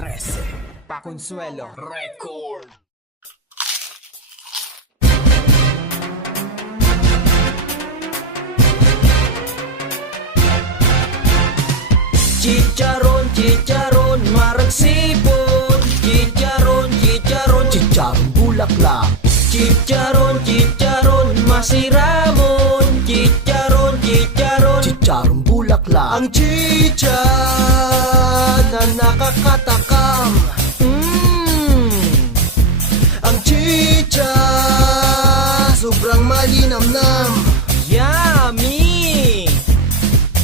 13 Paconsuelo Record. Chicharon, chicharon, marag sipon. Chicharon, chicharon, Chicharong bulaklak. chicharon, chicharon, masiramon. Chicharon, chicharon, Chicharong bulaklak. ang chicha na nakakatakam. Ang chicha sobrang malinamnam. Yummy!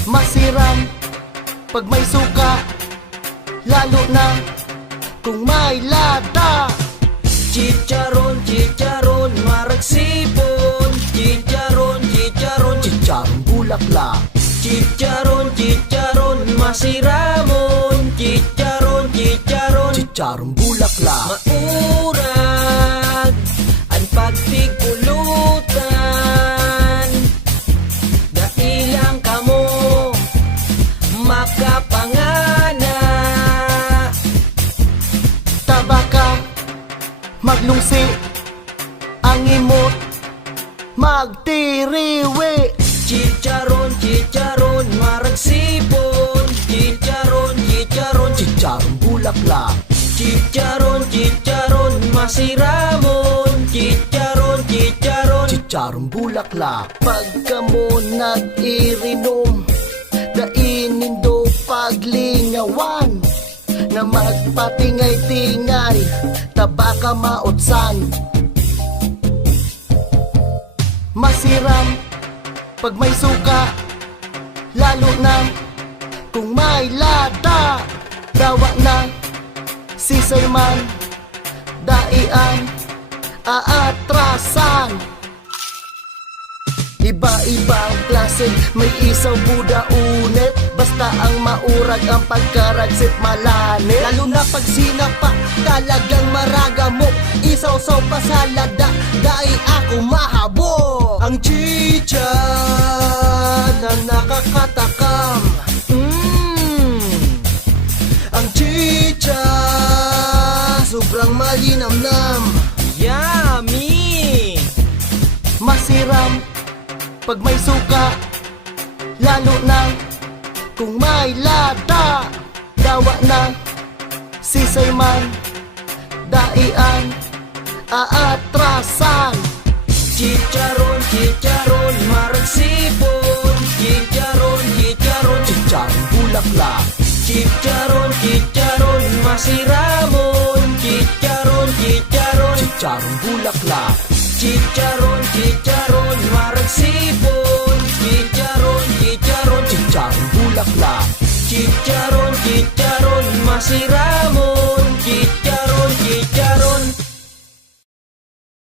Masiram pag may suka, lalo na kung may lata. Chicharon, chicharon, marag sipon. Chicharon, chicharon, Chicharong bulaklak. chicharon, chicharon, masiramon. Chicharon, chicharon, Chicharong bulaklak. maurag ang pagtigulutan. Dailang kamo makapangana. Tabaka maglungsi ang imot magtiriwi. Chicharon, chicharon, marag sipon. Chicharon, chicharon, Chicharong bulaklak. chicharon, chicharon, masiramon. Chicharon, chicharon, Chicharong bulaklak. Pagka mo nag-irinom, dainin do paglingawan, na magpatingay-tingay, tabaka mautsan. Masiram pag may suka, lalo na kung may lata. Dawa na sisay man, daian, aatrasan. Iba-ibang klase, may isaw buda unit. Basta ang maurag ang pagkaragsit malanit. lalo na pag sinapa, talagang maraga mo. Isaw-saw pa sa lada, dai ako mahabo. Ang chicha na nakakatakam. Ang chicha sobrang malinamnam. Yummy! Masiram pag may suka, lalo na kung may lata. Dawa na sisay man, daian, aatrasan. Chicharon, chicharon, marag sipon. Chicharon, chicharon, Chicharong bulaklak. chicharon, chicharon, masiramon. Chicharon, chicharon, Chicharong bulaklak. chicharon, chicharon, marag sipon. Chicharon, chicharon, Chicharong bulaklak. chicharon, chicharon, masiramon.